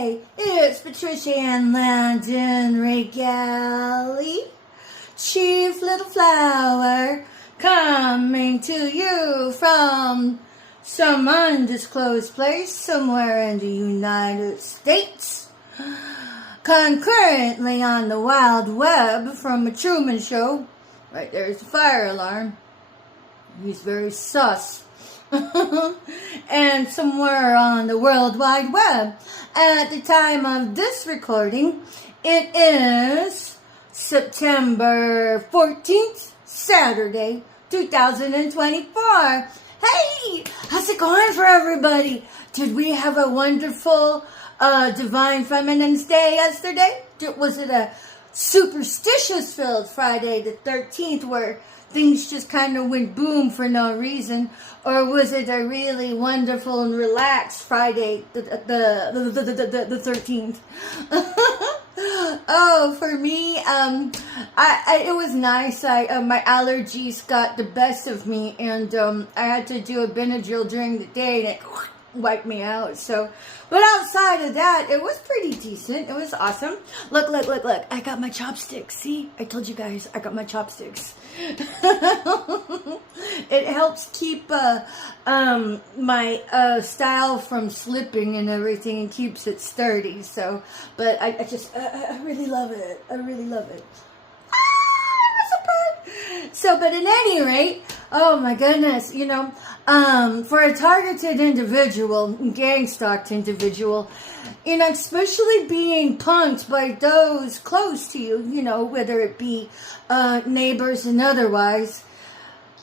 Hey, it's Patricia and Landon Regali, Chief Little Flower, coming to you from some undisclosed place somewhere in the United States. Concurrently on the Wild Web from a Truman Show. Right there's the fire alarm. He's very sus. And somewhere on the World Wide Web. At the time of this recording, it is September 14th, Saturday, 2024. Hey, how's it going for everybody? Did we have a wonderful Divine Feminine's Day yesterday? Was it a superstitious-filled Friday the 13th where things just kind of went boom for no reason? Or was it a really wonderful and relaxed Friday the 13th? Oh, for me, it was nice. My allergies got the best of me, and I had to do a Benadryl during the day, and it wiped me out. So, but outside of that, it was pretty decent. It was awesome. Look. I got my chopsticks. See? I told you guys, I got my chopsticks. It helps keep my style from slipping and everything, and keeps it sturdy. So, but I really love it. I really love it. So, but at any rate, oh my goodness, for a targeted individual, gang-stalked individual, especially being punked by those close to you, whether it be neighbors and otherwise,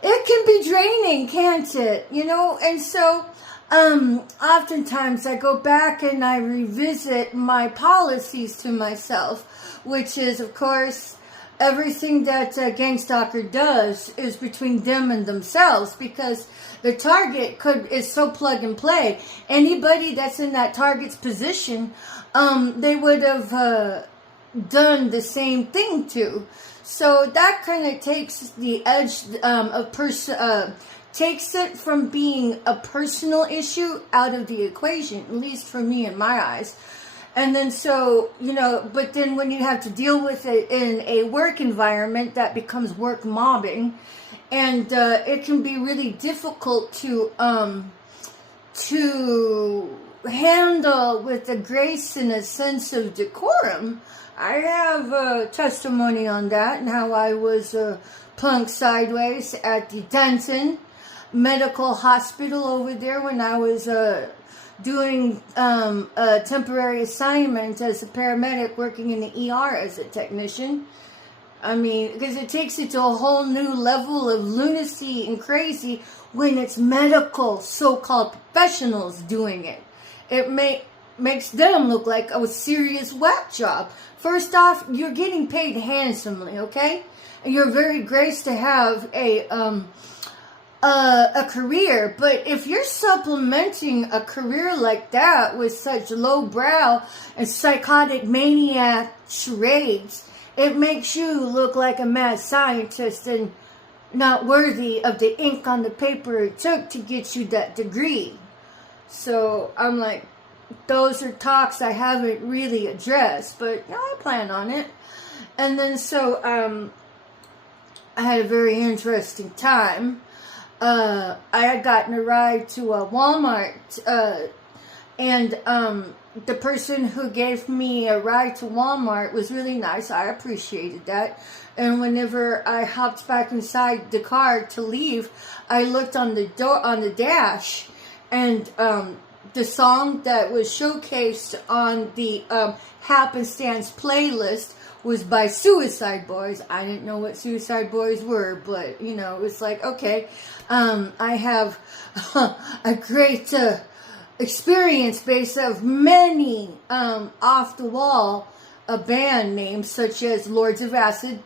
it can be draining, can't it? And so, oftentimes I go back and I revisit my policies to myself, which is, of course, everything that a gang stalker does is between them and themselves, because the target is so plug and play. Anybody that's in that target's position, they would have done the same thing to. So that kind of takes the edge takes it from being a personal issue out of the equation, at least for me in my eyes. And then so, but then when you have to deal with it in a work environment, that becomes work mobbing. And it can be really difficult to handle with a grace and a sense of decorum. I have testimony on that and how I was punked sideways at the Denton Medical Hospital over there when I was doing a temporary assignment as a paramedic working in the ER as a technician. I mean, because it takes it to a whole new level of lunacy and crazy when it's medical so-called professionals doing it. It makes them look like a serious whack job. First off, you're getting paid handsomely, okay? And you're very graced to have a career, but if you're supplementing a career like that with such lowbrow and psychotic maniac charades, it makes you look like a mad scientist and not worthy of the ink on the paper it took to get you that degree. So I'm like, those are talks I haven't really addressed, but I plan on it. And then so I had a very interesting time. I had gotten a ride to a Walmart, and the person who gave me a ride to Walmart was really nice. I appreciated that. And whenever I hopped back inside the car to leave, I looked on the door, on the dash, and the song that was showcased on the Happenstance playlist was by Suicide Boys. I didn't know what Suicide Boys were, but, it was like, okay, I have a great experience base of many off-the-wall band names, such as Lords of Acid.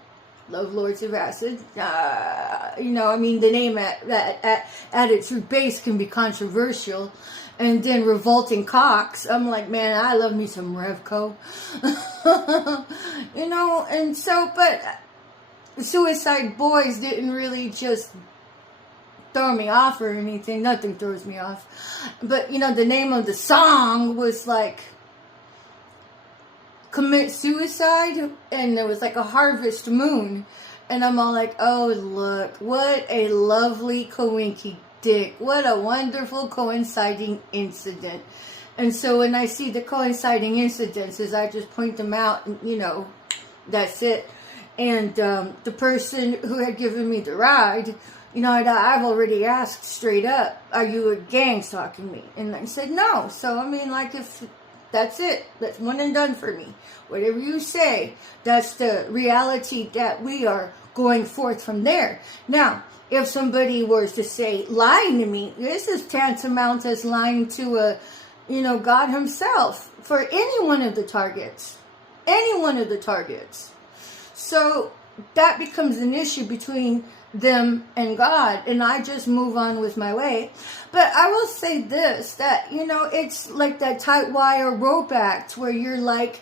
Love Lords of Acid. The name at its root base can be controversial. And then Revolting Cocks. I'm like, man, I love me some Revco. And so, but Suicide Boys didn't really just throw me off or anything. Nothing throws me off. But, the name of the song was like, commit suicide, and there was like a harvest moon. And I'm all like, oh, look, what a lovely coinky dick. What a wonderful coinciding incident. And so when I see the coinciding incidences, I just point them out and, that's it. And the person who had given me the ride, I've already asked straight up, are you gang stalking me? And I said, no. So, if that's it, that's one and done for me. Whatever you say, that's the reality that we are going forth from there. Now, if somebody was to say lying to me, this is tantamount as lying to God himself for any one of the targets. Any one of the targets. So that becomes an issue between them and God, and I just move on with my way. But I will say this, that, it's like that tight wire rope act where you're like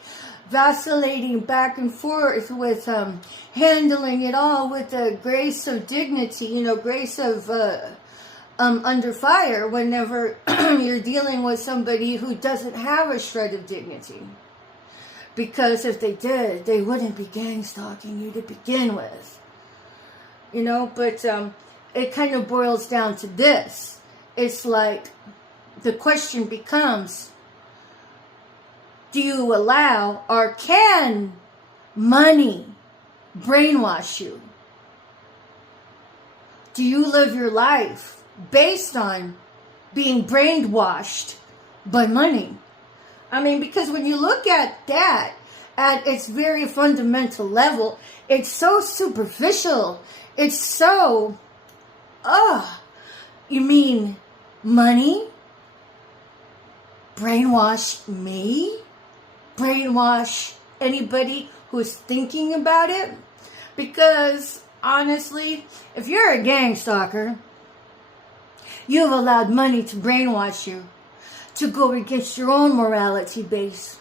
vacillating back and forth with handling it all with the grace of dignity, grace of under fire whenever you're dealing with somebody who doesn't have a shred of dignity. Because if they did, they wouldn't be gang stalking you to begin with. But it kind of boils down to this. It's like the question becomes, do you allow or can money brainwash you? Do you live your life based on being brainwashed by money? Because when you look at that at its very fundamental level, it's so superficial. It's so, you mean money? Brainwash me? Brainwash anybody who's thinking about it? Because honestly, if you're a gang stalker, you've allowed money to brainwash you, to go against your own morality base,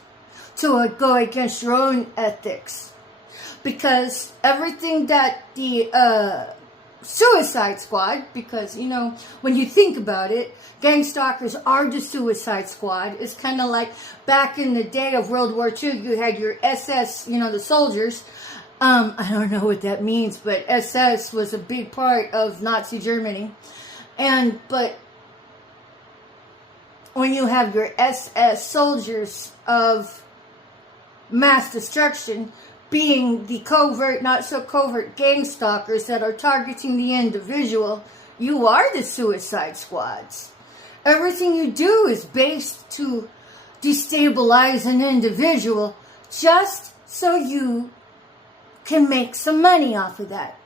to go against your own ethics. Because everything that the Suicide Squad, because, when you think about it, gang stalkers are the Suicide Squad. It's kind of like back in the day of World War II, you had your SS, the soldiers. I don't know what that means, but SS was a big part of Nazi Germany. But when you have your SS soldiers of mass destruction, being the covert, not so covert gang stalkers that are targeting the individual, you are the Suicide Squads. Everything you do is based to destabilize an individual just so you can make some money off of that.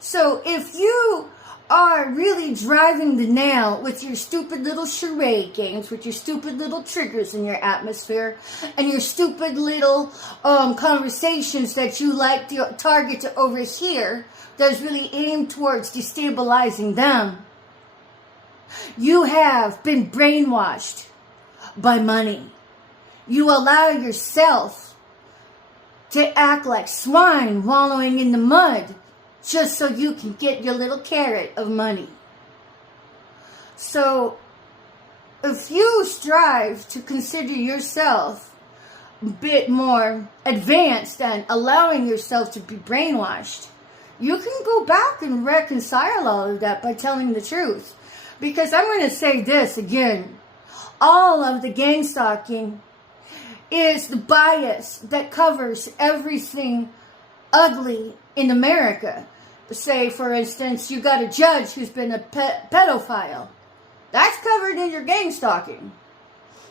So if you are really driving the nail with your stupid little charade games, with your stupid little triggers in your atmosphere, and your stupid little conversations that you like to target to overhear, that's really aimed towards destabilizing them, you have been brainwashed by money. You allow yourself to act like swine wallowing in the mud just so you can get your little carrot of money. So, if you strive to consider yourself a bit more advanced and allowing yourself to be brainwashed, you can go back and reconcile all of that by telling the truth. Because I'm going to say this again. All of the gang stalking is the bias that covers everything ugly in America. Say, for instance, you got a judge who's been a pedophile. That's covered in your gang stalking.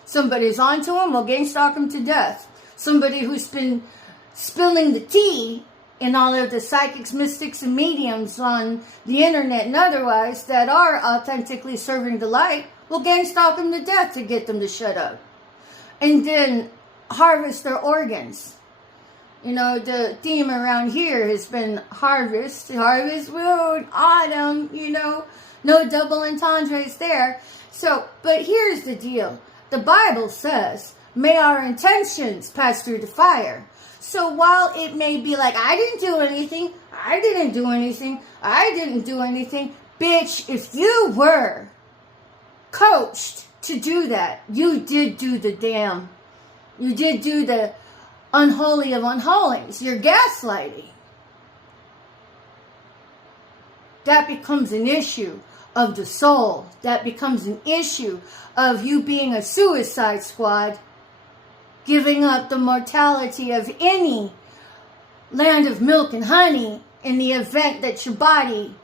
Somebody's onto him, well, gang stalk him to death. Somebody who's been spilling the tea in all of the psychics, mystics, and mediums on the internet and otherwise that are authentically serving the light, well, gang stalk them to death to get them to shut up. And then harvest their organs. The theme around here has been harvest moon, autumn, no double entendres there. So, but here's the deal. The Bible says, may our intentions pass through the fire. So while it may be like, I didn't do anything, bitch, if you were coached to do that, you did do the damn. You did do the unholy of unholies. You're gaslighting. That becomes an issue of the soul. That becomes an issue of you being a suicide squad, giving up the mortality of any land of milk and honey in the event that your body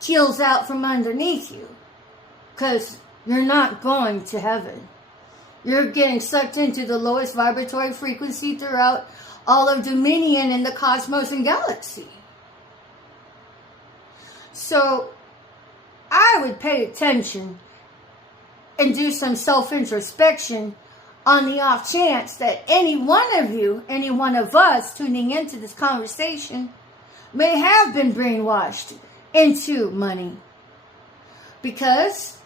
keels out from underneath you. Because you're not going to heaven. You're getting sucked into the lowest vibratory frequency throughout all of Dominion in the cosmos and galaxy. So I would pay attention and do some self-introspection on the off chance that any one of you, any one of us tuning into this conversation may have been brainwashed into money. Because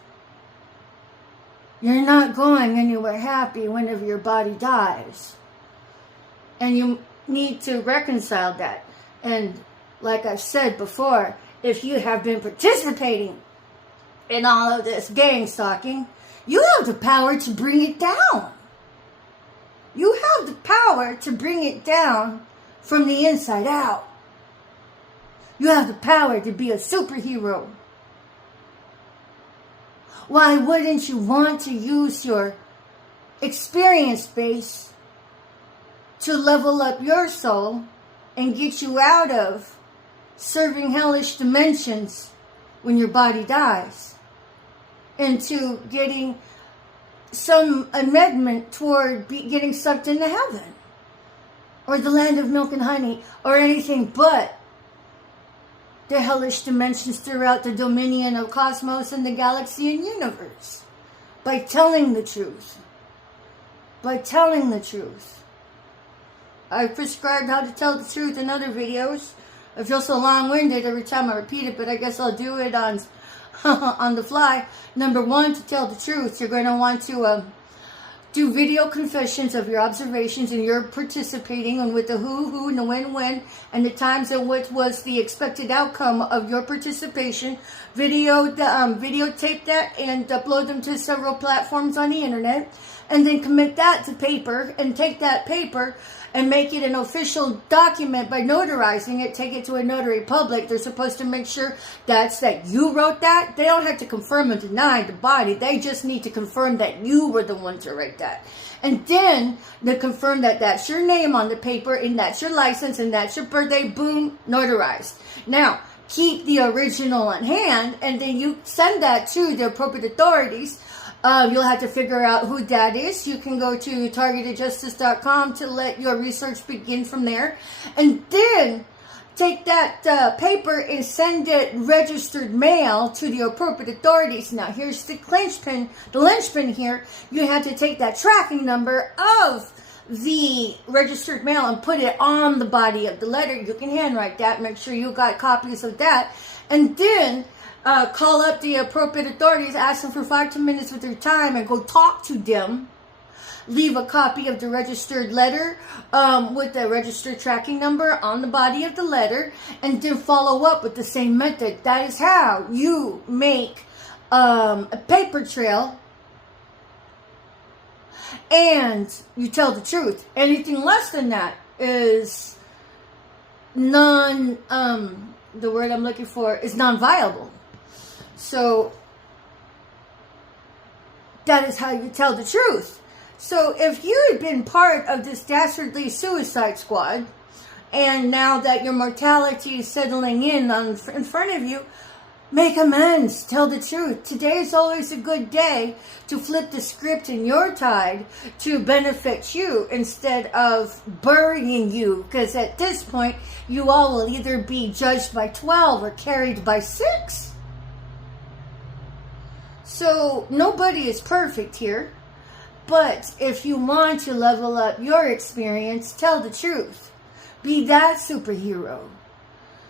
you're not going anywhere happy whenever your body dies. And you need to reconcile that. And like I've said before, if you have been participating in all of this gang stalking, you have the power to bring it down. You have the power to bring it down from the inside out. You have the power to be a superhero. Why wouldn't you want to use your experience base to level up your soul and get you out of serving hellish dimensions when your body dies into getting some amendment toward getting sucked into heaven or the land of milk and honey or anything but the hellish dimensions throughout the dominion of cosmos and the galaxy and universe? By telling the truth. By telling the truth. I've prescribed how to tell the truth in other videos. I feel so long-winded every time I repeat it, but I guess I'll do it on on the fly. Number one, to tell the truth, you're going to want to do video confessions of your observations and your participating and with the who, and the when, and the times and what was the expected outcome of your participation. Videotape that and upload them to several platforms on the internet, and then commit that to paper and take that paper and make it an official document by notarizing it, take it to a notary public. They're supposed to make sure that you wrote that. They don't have to confirm and deny the body. They just need to confirm that you were the one to write that. And then they confirm that that's your name on the paper and that's your license and that's your birthday, boom, notarized. Now, keep the original on hand and then you send that to the appropriate authorities. You'll have to figure out who that is. You can go to targetedjustice.com to let your research begin from there. And then take that paper and send it registered mail to the appropriate authorities. Now, here's the linchpin here. You have to take that tracking number of the registered mail and put it on the body of the letter. You can handwrite that. Make sure you got copies of that. And then call up the appropriate authorities, ask them for 5 to 10 minutes of their time, and go talk to them. Leave a copy of the registered letter with the registered tracking number on the body of the letter, and then follow up with the same method. That is how you make a paper trail, and you tell the truth. Anything less than that is the word I'm looking for is non-viable. So that is how you tell the truth. So if you had been part of this dastardly suicide squad, and now that your mortality is settling in front of you, make amends, tell the truth. Today is always a good day to flip the script in your tide to benefit you instead of burying you. Because at this point, you all will either be judged by 12 or carried by 6. So nobody is perfect here. But if you want to level up your experience, tell the truth. Be that superhero.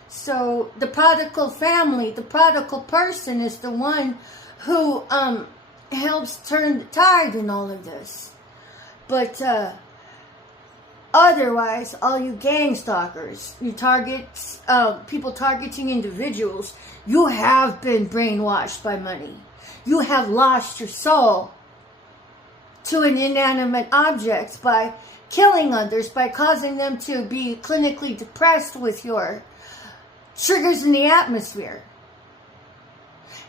So the prodigal family, the prodigal person is the one who helps turn the tide in all of this. But otherwise, all you gang stalkers, you targets, people targeting individuals, you have been brainwashed by money. You have lost your soul to an inanimate object, by killing others, by causing them to be clinically depressed with your triggers in the atmosphere.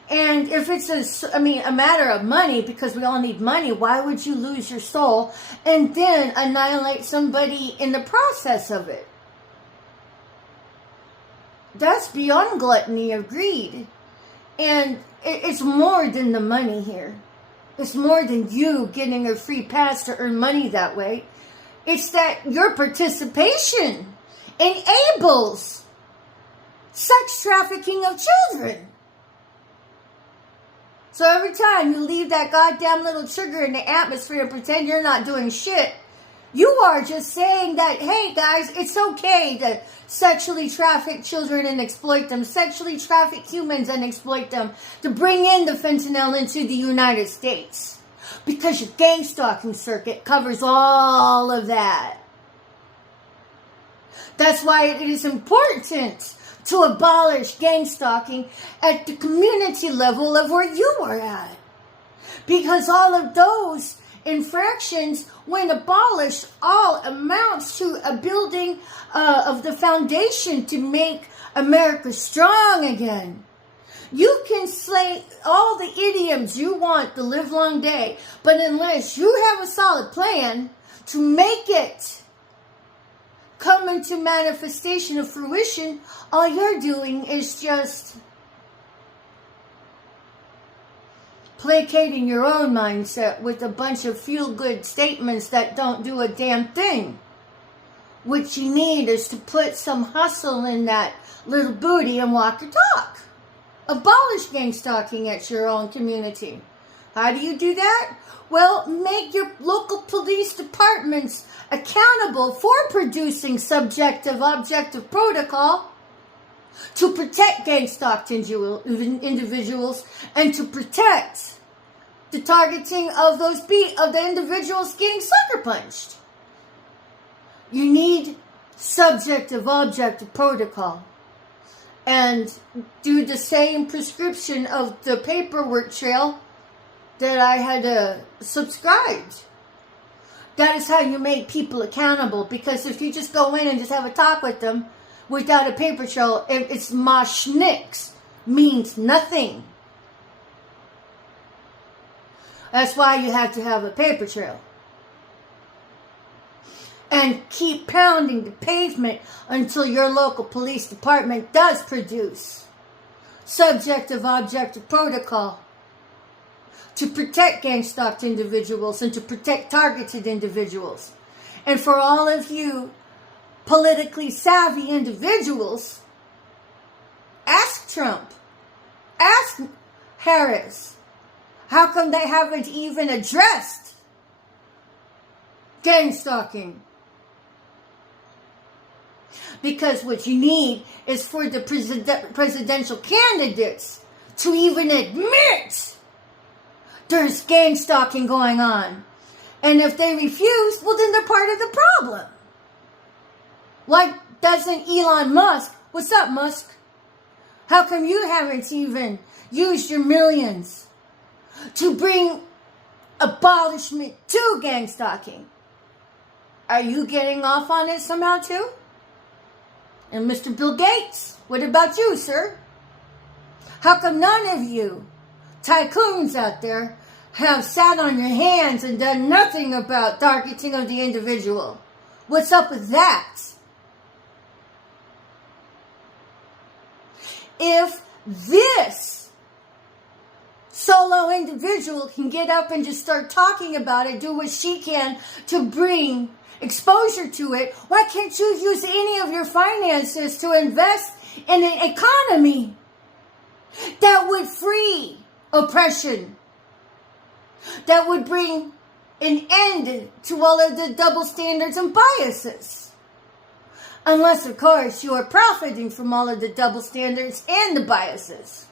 And if it's a matter of money, because we all need money, why would you lose your soul and then annihilate somebody in the process of it? That's beyond gluttony of greed. And it's more than the money here. It's more than you getting a free pass to earn money that way. It's that your participation enables sex trafficking of children. So every time you leave that goddamn little trigger in the atmosphere and pretend you're not doing shit, you are just saying that, hey guys, it's okay to sexually traffic children and exploit them, sexually traffic humans and exploit them, to bring in the fentanyl into the United States. Because your gang stalking circuit covers all of that. That's why it is important to abolish gang stalking at the community level of where you are at. Because all of those infractions, when abolished, all amounts to a building of the foundation to make America strong again. You can say all the idioms you want the livelong day, but unless you have a solid plan to make it come into manifestation of fruition, all you're doing is just placating your own mindset with a bunch of feel-good statements that don't do a damn thing. What you need is to put some hustle in that little booty and walk your talk. Abolish gang stalking at your own community. How do you do that? Well, make your local police departments accountable for producing subjective-objective protocol to protect gang-stalked individuals and to protect the targeting of the individuals getting sucker punched. You need subjective-objective protocol. And do the same prescription of the paperwork trail that I had subscribed. That is how you make people accountable. Because if you just go in and just have a talk with them without a paper trail, it's moshnicks, means nothing. That's why you have to have a paper trail. And keep pounding the pavement until your local police department does produce subjective-objective protocol to protect gang-stalked individuals and to protect targeted individuals. And for all of you politically savvy individuals, ask Trump, ask Harris, how come they haven't even addressed gang stalking? Because what you need is for the presidential candidates to even admit there's gang stalking going on. And if they refuse, well, then they're part of the problem. Why doesn't Elon Musk, what's up, Musk? How come you haven't even used your millions to bring abolishment to gang stalking? Are you getting off on it somehow too? And Mr. Bill Gates, what about you, sir? How come none of you tycoons out there have sat on your hands and done nothing about targeting of the individual? What's up with that? If this solo individual can get up and just start talking about it, do what she can to bring exposure to it, why can't you use any of your finances to invest in an economy that would free oppression, that would bring an end to all of the double standards and biases? Unless, of course, you are profiting from all of the double standards and the biases.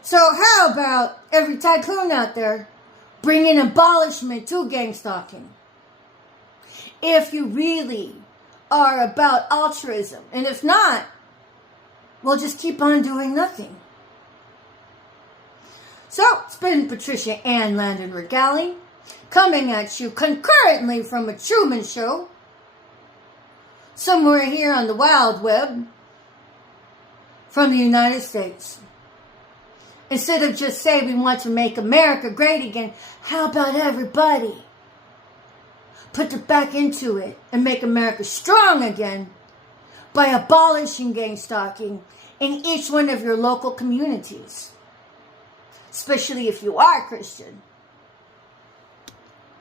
So how about every tycoon out there bringing abolishment to gang stalking? If you really are about altruism. And if not, well, just keep on doing nothing. So, it's been Patricia Ann Landon Regali, coming at you concurrently from a Truman Show, somewhere here on the Wild Web, from the United States. Instead of just saying we want to make America great again, how about everybody put it back into it and make America strong again by abolishing gang stalking in each one of your local communities, especially if you are Christian.